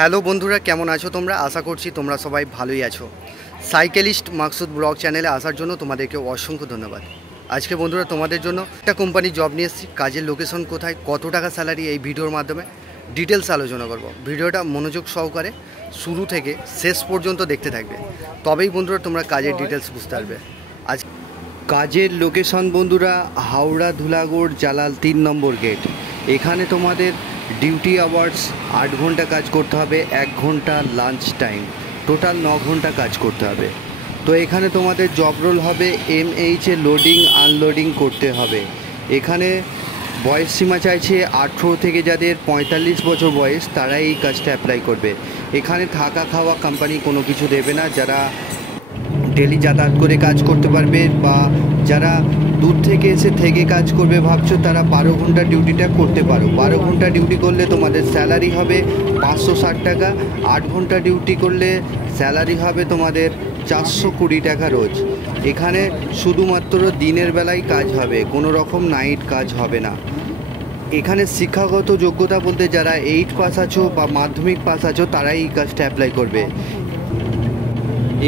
Hello বন্ধুরা, কেমন আছো তোমরা? আশা করছি তোমরা সবাই ভালোই আছো। সাইকেলিস্ট মাকসুদ ব্লগ চ্যানেলে আসার জন্য তোমাদেরকে অসংখ্য ধন্যবাদ। আজকে বন্ধুরা তোমাদের জন্য একটা কোম্পানি জব নিয়ে এসেছি। কাজের লোকেশন কোথায়, কত টাকা স্যালারি, এই ভিডিওর মাধ্যমে ডিটেলস আলোচনা করব। ভিডিওটা মনোযোগ সহকারে শুরু থেকে শেষ পর্যন্ত দেখতে থাকবে, তবেই বন্ধুরা তোমরা কাজের ডিটেলস বুঝতে পারবে। আজ কাজের লোকেশন বন্ধুরা হাওড়া ধুলাগড় জালাল 3 নম্বর গেট। এখানে তোমাদের ডিউটি আওয়ার্স 8 ঘন্টা কাজ করতে হবে, 1 ঘন্টা লাঞ্চ টাইম, টোটাল 9 ঘন্টা কাজ করতে হবে। তো এখানে তোমাদের জব রোল হবে এমএইচে লোডিং আনলোডিং করতে হবে। এখানে বয়স সীমা চাইছে 18 থেকে যাদের 45 বছর বয়স তারাই এই কাজটা অ্যাপ্লাই করবে। এখানে থাকা খাওয়া কোম্পানি কোনো কিছু দেবে না। যারা ডেলি যাতায়াত করে কাজ করতে পারবে বা যারা দূর থেকে এসে থেকে কাজ করবে ভাবছো, তারা 12 ঘন্টা ডিউটিটা করতে পারো। 12 ঘন্টা ডিউটি করলে তোমাদের স্যালারি হবে 560 টাকা। 8 ঘন্টা ডিউটি করলে স্যালারি হবে তোমাদের 420 টাকা রোজ। এখানে শুধুমাত্র দিনের বেলায় কাজ হবে, কোনো রকম নাইট কাজ হবে না। এখানে শিক্ষাগত যোগ্যতা বলতে যারা 8 পাস আছো বা মাধ্যমিক পাস আছো তারাই এই কাজটা অ্যাপ্লাই করবে।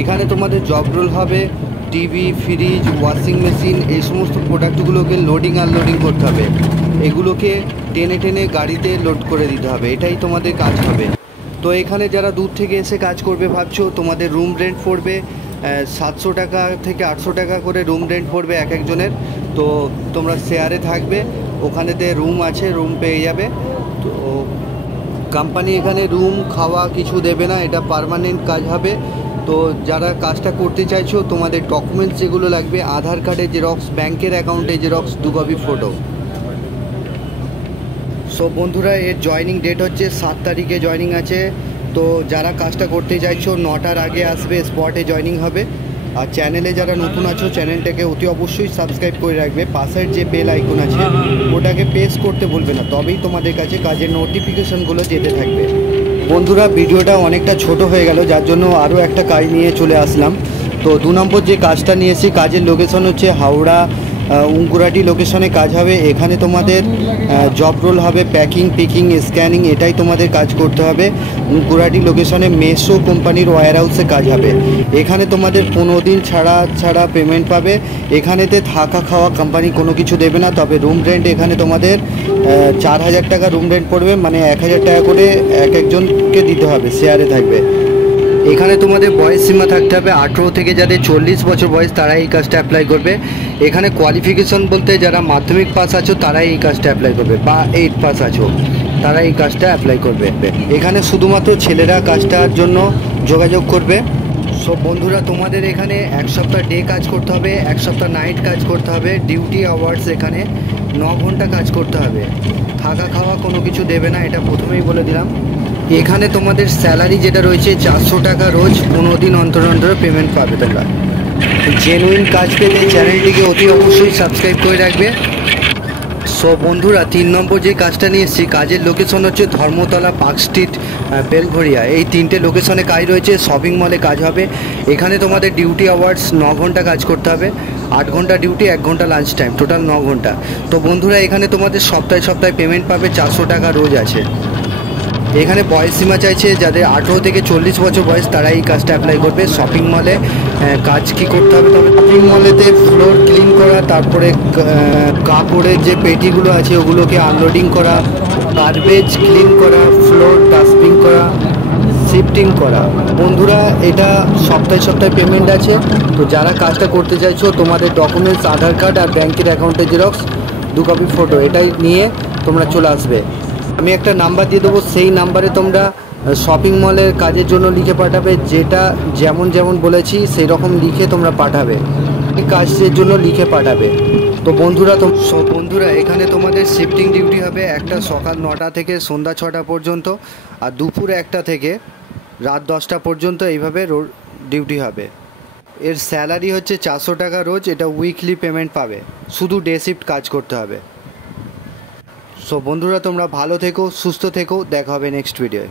এখানে তোমাদের জব রোল হবে টিভি, ফ্রিজ, ওয়াশিং মেশিন, এই সমস্ত প্রোডাক্টগুলোকে লোডিং আনলোডিং করতে হবে। এগুলোকে টেনে টেনে গাড়িতে লোড করে দিতে হবে, এটাই তোমাদের কাজ হবে। তো এখানে যারা দূর থেকে এসে কাজ করবে ভাবছো, তোমাদের রুম রেন্ট পড়বে 700 টাকা থেকে 800 টাকা করে রুম রেন্ট পড়বে এক একজনের। তো তোমরা শেয়ারে থাকবে, ওখানেতে রুম আছে, রুম পেয়ে যাবে। তো কোম্পানি এখানে রুম খাওয়া কিছু দেবে না, এটা পার্মানেন্ট কাজ হবে। তো যারা কাজটা করতে চাইছো, তোমাদের ডকুমেন্টস যেগুলো লাগবে আধার কার্ডের জেরক্স, ব্যাংকের অ্যাকাউন্টে জেরক্স, 2 কপি ফটো। সো বন্ধুরা এর জয়নিং ডেট হচ্ছে 7 তারিখে জয়নিং আছে। তো যারা কাজটা করতে চাইছো 9টার আগে আসবে, স্পটে জয়নিং হবে। আর চ্যানেলে যারা নতুন আছো চ্যানেলটাকে অতি অবশ্যই সাবস্ক্রাইব করে রাখবে। পাশের যে বেল আইকন আছে ওটাকে প্রেস করতে ভুলবে না, তবেই তোমাদের কাছে কাজের নোটিফিকেশনগুলো যেতে থাকবে। বন্ধুরা ভিডিওটা অনেকটা ছোট হয়ে গেল, যার জন্য আরও একটা কাজ নিয়ে চলে আসলাম। তো 2 নম্বর যে কাজটা নিয়েছি, কাজের লোকেশন হচ্ছে হাওড়া উঙ্কুরাটি লোকেশনে কাজ হবে। এখানে তোমাদের জব রোল হবে প্যাকিং, পিকিং, স্ক্যানিং, এটাই তোমাদের কাজ করতে হবে। উঙ্কুরাটি লোকেশনে মেসো কোম্পানির ওয়্যার হাউসে কাজ হবে। এখানে তোমাদের 15 দিন ছাড়া পেমেন্ট পাবে। এখানেতে থাকা খাওয়া কোম্পানি কোনো কিছু দেবে না, তবে রুম রেন্ট এখানে তোমাদের 4000 টাকা রুম রেন্ট পড়বে, মানে 1000 টাকা করে এক একজনকে দিতে হবে, শেয়ারে থাকবে। এখানে তোমাদের বয়স সীমা থাকতে হবে 18 থেকে যাদের 40 বছর বয়স তারা এই কাজটা অ্যাপ্লাই করবে। এখানে কোয়ালিফিকেশন বলতে যারা মাধ্যমিক পাস আছো তারাই এই কাজটা অ্যাপ্লাই করবে, বা 8 পাস আছো তারা এই কাজটা অ্যাপ্লাই করবে। এখানে শুধুমাত্র ছেলেরা কাজটার জন্য যোগাযোগ করবে। সব বন্ধুরা তোমাদের এখানে 1 সপ্তাহ ডে কাজ করতে হবে, 1 সপ্তাহ নাইট কাজ করতে হবে। ডিউটি আওয়ার্স এখানে 9 ঘন্টা কাজ করতে হবে। থাকা খাওয়া কোনো কিছু দেবে না, এটা প্রথমেই বলে দিলাম। এখানে তোমাদের স্যালারি যেটা রয়েছে 400 টাকা রোজ, 15 দিন অন্তর অন্তর পেমেন্ট পাবে তোমরা। জেনুইন কাজ পেতে চ্যানেলটিকে অতি অবশ্যই সাবস্ক্রাইব করে রাখবে। সো বন্ধুরা 3 নম্বর যে কাজটা নিয়ে এসেছি, কাজের লোকেশন হচ্ছে ধর্মতলা, পার্ক স্ট্রিট, বেলঘরিয়া, এই 3টে লোকেশনে কাজ রয়েছে। শপিং মলে কাজ হবে। এখানে তোমাদের ডিউটি আওয়ার্স 9 ঘন্টা কাজ করতে হবে, 8 ঘন্টা ডিউটি, 1 ঘন্টা লাঞ্চ টাইম, টোটাল 9 ঘন্টা। তো বন্ধুরা এখানে তোমাদের সপ্তাহে সপ্তাহে পেমেন্ট পাবে, 400 টাকা রোজ আছে। এখানে বয়স সীমা চাইছে যাদের 18 থেকে 40 বছর বয়স তারা এই কাজটা অ্যাপ্লাই করবে। শপিং মলে কাজ কি করতে হবে, তবে শপিং মলেতে ফ্লোর ক্লিন করা, তারপরে কাপড়ের যে পেটিগুলো আছে ওগুলোকে আনলোডিং করা, গার্বেজ ক্লিন করা, ফ্লোর ডাস্টিং করা, শিফটিং করা। বন্ধুরা এটা সপ্তাহে সপ্তাহে পেমেন্ট আছে। তো যারা কাজটা করতে চাইছো তোমাদের ডকুমেন্টস আধার কার্ড আর ব্যাংকের অ্যাকাউন্টে জেরক্স, 2 কপি ফটো, এটাই নিয়ে তোমরা চলে আসবে। আমি একটা নাম্বার দিয়ে দেবো, সেই নাম্বারে তোমরা শপিং মলের কাজের জন্য লিখে পাঠাবে। যেটা যেমন বলেছি সেই রকম লিখে তোমরা পাঠাবে, কাজের জন্য লিখে পাঠাবে। তো বন্ধুরা এখানে তোমাদের শিফটিং ডিউটি হবে, একটা সকাল 9টা থেকে সন্ধ্যা 6টা পর্যন্ত, আর দুপুর 1টা থেকে রাত 10টা পর্যন্ত এইভাবে ডিউটি হবে। এর স্যালারি হচ্ছে 400 টাকা রোজ, এটা উইকলি পেমেন্ট পাবে, শুধু ডে শিফট কাজ করতে হবে। সো বন্ধুরা তোমরা ভালো থেকো, সুস্থ থেকো, দেখা হবে নেক্সট ভিডিওয়।